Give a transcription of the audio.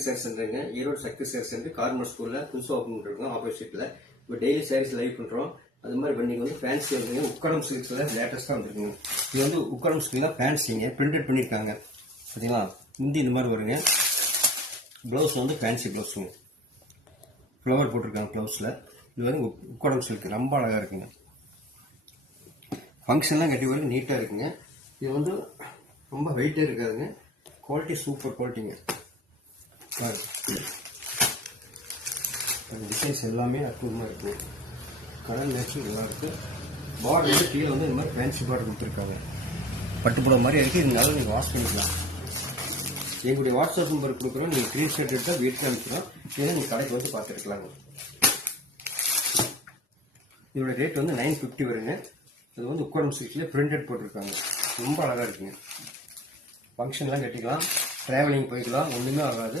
சேர் சென்டருங்க ஈரோடு சக்தி சேர் centre garment ஸ்கூல்ல புதுசாக open பண்ணிருக்கோம் ஆப்போசிட்ல. இப்போ டெய்லி சாரீஸ் லைவ் பண்றோம். அது மாதிரி வெண்டிங் வந்து ஃபேன்சி வந்துங்க உக்கடம் சில்க்ஸ்ல லேட்டஸ்டா வந்துருக்குங்க. இது வந்து உக்கடம் சில்க்னா ஃபேன்சிங்க பிரிண்டட் பண்ணிருக்காங்க. பார்த்தீங்களா முந்தி இந்த மாதிரி வருங்க. ப்ளவுஸ் வந்து ஃபேன்சி ப்ளவுஸுங்க. ஃப்ளவர் போட்டிருக்காங்க ப்ளவுஸ்ல. இது வந்து உக்கடம் சில்க் ரொம்ப அழகா இருக்குங்க. ஃபங்க்ஷன்லாம் கட்டி வரைக்கும் நீட்டா இருக்குங்க. இது வந்து ரொம்ப வெயிட்டே இருக்காதுங்க. Quality super குவாலிட்டிங்க. டிசைன்ஸ் எல்லாமே அற்புதமாக இருக்குது. கலர் மேட்சிங் நல்லா இருக்குது. பார்டர் வந்து கீழே வந்து இந்த மாதிரி ஃபேன்சி பார்டர் கொடுத்துருக்காங்க. பட்டுப்புடவை மாதிரி இருக்குது. இது நல்லா நீங்கள் வாஷ் பண்ணிக்கலாம். எங்களுடைய வாட்ஸ்அப் நம்பர் கொடுக்குறோம். நீங்கள் ஸ்க்ரீன்ஷாட் எடுத்தால் வீட்டுக்கு அனுப்பிச்சிடும். இதை நீங்கள் கடைக்கு வந்து பார்த்துருக்கலாங்க. இதோட ரேட் வந்து 950 வருங்க. இது வந்து உக்கடம் சில்க்ல பிரிண்டட் போட்டிருக்காங்க. ரொம்ப அழகாக இருக்குங்க. ஃபங்க்ஷன்லாம் கட்டிக்கலாம், ட்ராவலிங் போய்க்கலாம், ஒன்றுமே ஆகாது.